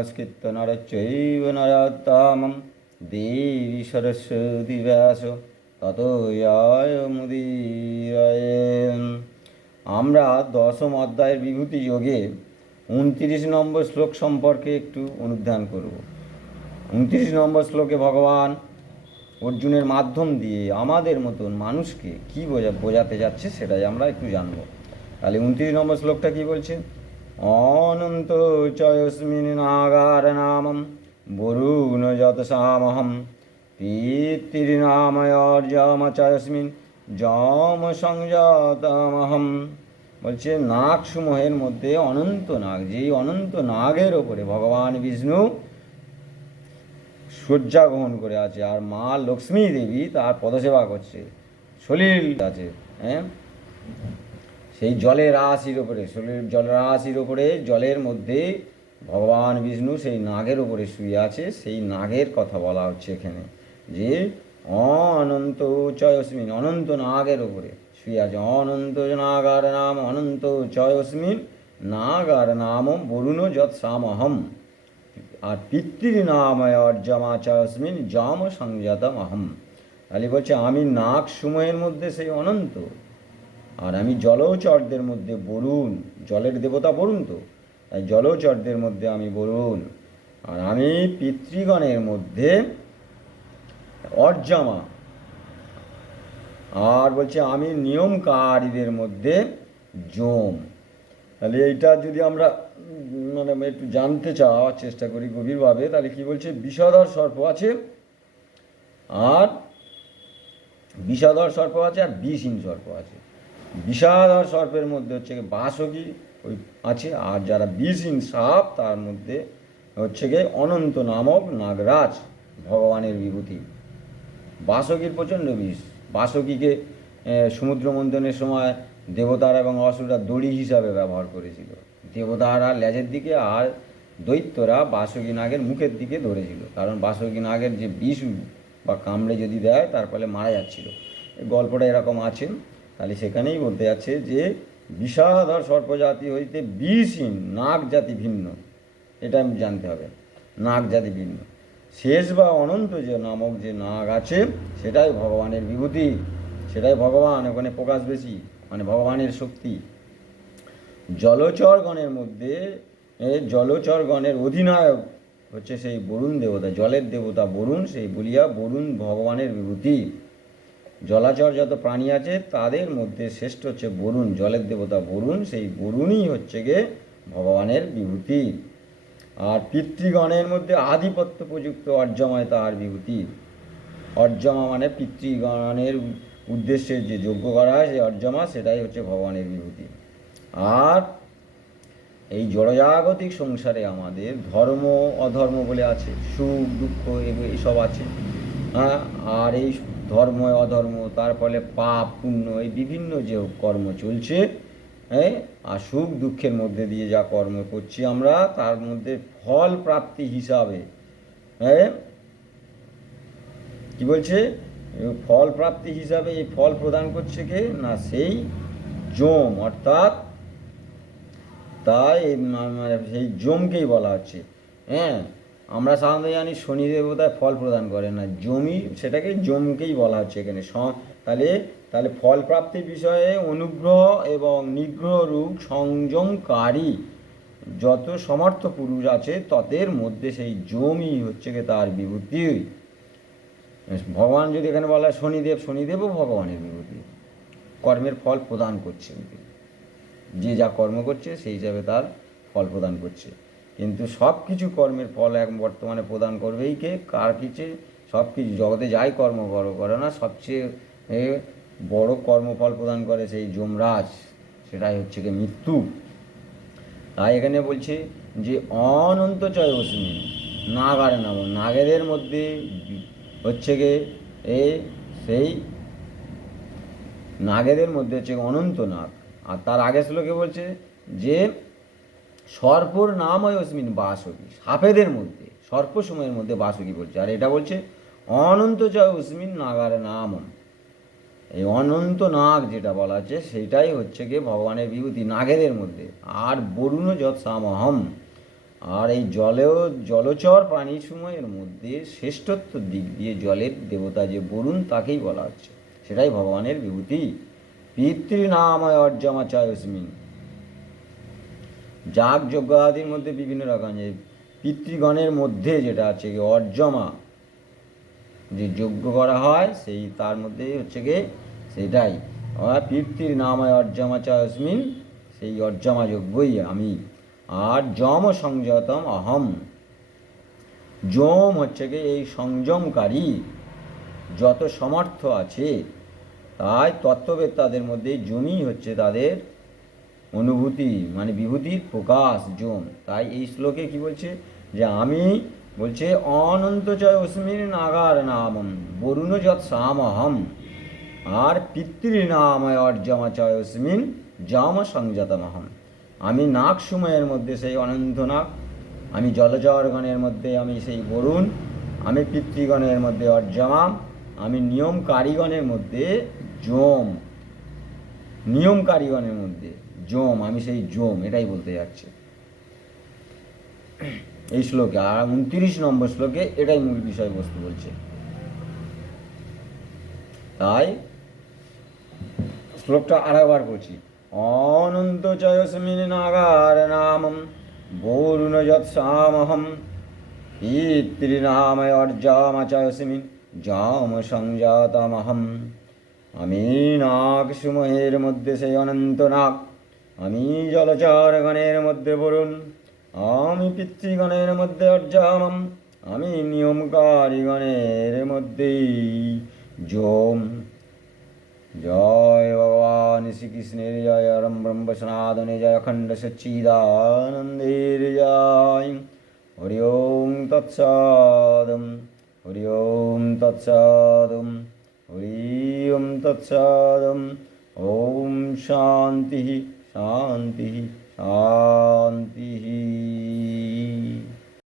নমস্কৃত্য নরচৈব নরোত্তমং দেবী সরস্বতী ব্যাস ততো মুদীরয়ে। আমরা দশম অধ্যায়ের বিভূতি যোগে 29 নম্বর শ্লোক সম্পর্কে একটু অনুধ্যান করব। 29 নম্বর শ্লোকে ভগবান অর্জুনের মাধ্যম দিয়ে আমাদের মতন মানুষকে কী বোঝাতে যাচ্ছে সেটাই আমরা একটু জানব। তাহলে 29 নম্বর শ্লোকটা কি বলছে? অনন্ত চয়স্মিন নাগার নামম বরুণ যতসামহম পিতৃনাময়র্যমচয়স্মিন যম সংযতমহম। বলছে নাগসমূহের মধ্যে অনন্ত নাগ, যেই অনন্ত নাগের ওপরে ভগবান বিষ্ণু শয্যা গ্রহণ করে আছে, আর মা লক্ষ্মী দেবী তার পদসেবা করছে, সলিল আছে। হ্যাঁ, সেই জলের রাশির ওপরে, জলরাশির ওপরে, জলের মধ্যে ভগবান বিষ্ণু সেই নাগের ওপরে শুয়ে আছে। সেই নাগের কথা বলা হচ্ছে এখানে, যে অনন্ত চয়স্মিন, অনন্ত নাগের ওপরে শুয়ে আছে। অনন্ত নাগার নাম অনন্ত চয়স্মিন নাগার নাম বরুণ যৎ সামহম, আর পিতৃনাময় অর্যমাচয়স্মিন যম সংযতম অহম। তাহলে বলছে আমি নাগ সমূহের মধ্যে সেই অনন্ত, আর আমি জলচরদের মধ্যে বরুণ, জলের দেবতা বরুণ, তো তাই জলচরদের মধ্যে আমি বরুণ, আর আমি পিতৃগণের মধ্যে অর্যমা, আর বলছে আমি নিয়মকারীদের মধ্যে যম। তাহলে এইটা যদি আমরা মানে একটু জানতে চাওয়ার চেষ্টা করি গভীরভাবে, তাহলে কি বলছে? বিষধর সর্প আছে, আর বিষধর সর্প আছে, আর বিষহীন সর্প আছে। বিষধর সর্পের মধ্যে হচ্ছে গিয়ে বাসকি ওই আছে, আর যারা বিষহীন সাপ তার মধ্যে হচ্ছে গিয়ে অনন্ত নামক নাগরাজ ভগবানের বিভূতি। বাসকির প্রচণ্ড বিষ। বাসকিকে সমুদ্র মন্থনের সময় দেবতারা এবং অসুররা দড়ি হিসাবে ব্যবহার করেছিল। দেবতারা লেজের দিকে, আর দৈত্যরা বাসকি নাগের মুখের দিকে ধরেছিল, কারণ বাসকি নাগের যে বিষ বা কামড়ে যদি দেয় তার ফলে মারা যাচ্ছিল। গল্পটা এরকম আছে। তাহলে সেখানেই বলতে যাচ্ছে যে বিষাধর সর্পজাতি হইতে বিষহীন নাগ জাতি ভিন্ন, এটা আমি জানতে হবে। নাগ জাতি ভিন্ন, শেষ বা অনন্ত যে নামক যে নাগ আছে সেটাই ভগবানের বিভূতি, সেটাই ভগবান, ওখানে প্রকাশ বেশি, মানে ভগবানের শক্তি। জলচরগণের মধ্যে জলচরগণের অধিনায়ক হচ্ছে সেই বরুণ দেবতা, জলের দেবতা বরুণ, সেই বলিয়া বরুণ ভগবানের বিভূতি। জলাচর যত প্রাণী আছে তাদের মধ্যে শ্রেষ্ঠ হচ্ছে বরুণ, জলের দেবতা বরুণ, সেই বরুণই হচ্ছে গিয়ে ভগবানের বিভূতি। আর পিতৃগণের মধ্যে আধিপত্য প্রযুক্ত অর্যমায় তাহার বিভূতি। অর্যমা মানে পিতৃগণের উদ্দেশ্যে যে যজ্ঞ করা হয় সেই অর্যমা, সেটাই হচ্ছে ভগবানের বিভূতি। আর এই জড়জাগতিক সংসারে আমাদের ধর্ম অধর্ম বলে আছে, সুখ দুঃখ এসব আছে। হ্যাঁ, আর এই ধর্ম অধর্ম, তার ফলে পাপ পুণ্য, এই বিভিন্ন যে কর্ম চলছে, হ্যাঁ, আর সুখ দুঃখের মধ্যে দিয়ে যা কর্ম করছি আমরা, তার মধ্যে ফল প্রাপ্তি হিসাবে, হ্যাঁ, কি বলছে? ফল প্রাপ্তি হিসাবে এই ফল প্রদান করছে কে না? সেই যম, অর্থাৎ তাই মানে সেই যমকেই বলা হচ্ছে। হ্যাঁ, আমরা সাধারণত জানি শনি দেবতায় ফল প্রদান করে না, জমি, সেটাকে যমকেই বলা হচ্ছে এখানে। তাহলে তাহলে ফল প্রাপ্তির বিষয়ে অনুগ্রহ এবং নিগ্রহ রূপ সংযমকারী যত সমর্থ পুরুষ আছে তাদের মধ্যে সেই যমই হচ্ছে গিয়ে তার বিভূতি। ভগবান যদি এখানে বলা হয় শনিদেব, শনিদেবও ভগবানের বিভূতি, কর্মের ফল প্রদান করছে, যে যা কর্ম করছে সেই হিসাবে তার ফল প্রদান করছে। কিন্তু সব কিছু কর্মের ফল এখন বর্তমানে প্রদান করবেই কে? কার কিছু? সব কিছু জগতে যাই কর্ম করে না, সবচেয়ে বড় কর্মফল প্রদান করে সেই যমরাজ, সেটাই হচ্ছে কি মৃত্যু। তাই এখানে বলছে যে অনন্ত চয় অস্মিন নাগার নাম, নাগেদের মধ্যে হচ্ছে গিয়ে সেই নাগেদের মধ্যে হচ্ছে অনন্ত নাগ। আর তার আগে শ্লোকে বলছে যে সর্পর নাম হয় অস্মিন বাসকি, সাপেদের মধ্যে, সর্প সময়ের মধ্যে বাসকি বলছে। আর এটা বলছে অনন্ত চয় অস্মিন নাগার নাম, এই অনন্ত নাগ যেটা বলা হচ্ছে সেইটাই হচ্ছে গিয়ে ভগবানের বিভূতি নাগেদের মধ্যে। আর বরুণ যৎ সামহম, আর এই জলেও জলচর প্রাণীসমূহের মধ্যে শ্রেষ্ঠত্বর দিক দিয়ে জলের দেবতা যে বরুণ তাকেই বলা হচ্ছে, সেটাই ভগবানের বিভূতি। পিতৃনাময় অর্যমাচায়স্মিন, যাগ যজ্ঞ আদির মধ্যে বিভিন্ন রকম যে পিতৃগণের মধ্যে যেটা আছে কি অর্যমা, যে যজ্ঞ করা হয় সেই তার মধ্যে হচ্ছে গিয়ে সেটাই পিতৃনাময় অর্যমাচায়স্মিন, সেই অর্যমা যজ্ঞই আমি। আর যম সংযতম অহম, যম হচ্ছে গিয়ে এই সংযমকারী যত সমর্থ আছে, তাই তত্ত্ববেত্তাদের মধ্যে যমই হচ্ছে তাদের অনুভূতি মানে বিভূতির প্রকাশ যম। তাই এই শ্লোকে কি বলছে যে আমি বলছে অনন্তচয় অস্মিন নাগার নামম বরুণ যৎ সামহম, আর পিতৃনাময় অর্যমাচয় অস্মিন যম সংযতমহম, আমি নাগ সময়ের মধ্যে সেই অনন্ত নাগ, আমি জলচরগণের মধ্যে আমি সেই বরুণ, আমি পিতৃগণের মধ্যে অর্যমা, আমি নিয়ম কারিগণের মধ্যে যম, নিয়ম কারিগণের মধ্যে যম, আমি সেই যম, এটাই বলতে যাচ্ছে এই শ্লোকে। আর 29 নম্বর শ্লোকে এটাই মূল বিষয়বস্তু বলছে। তাই শ্লোকটা আরেকবার বলছি, অনন্ত চয়স্মিন নাগার নামম বরুণ যৎসামহম পিতৃনাময় অর্যামাচয়স্মিন জাম সংজাতমহম, আমি নাগ সমূহের মধ্যে সেই অনন্ত নাগ, আমি জলচরগণের মধ্যে বরুণ, আমি পিতৃগণের মধ্যে অর্যামম, আমি নিয়মকারীগণের মধ্যেই যম। জয় ভগবান শ্রীকৃষ্ণের জয়, অরম ব্রহ্ম সনাতনে জয়, অখণ্ড সচ্চিদানন্দের জয়। হরি ওম তৎসাদম, হরি ওম তৎসাদম, হরি ওম তৎসাদম। ওম শান্তি শান্তি শান্তি।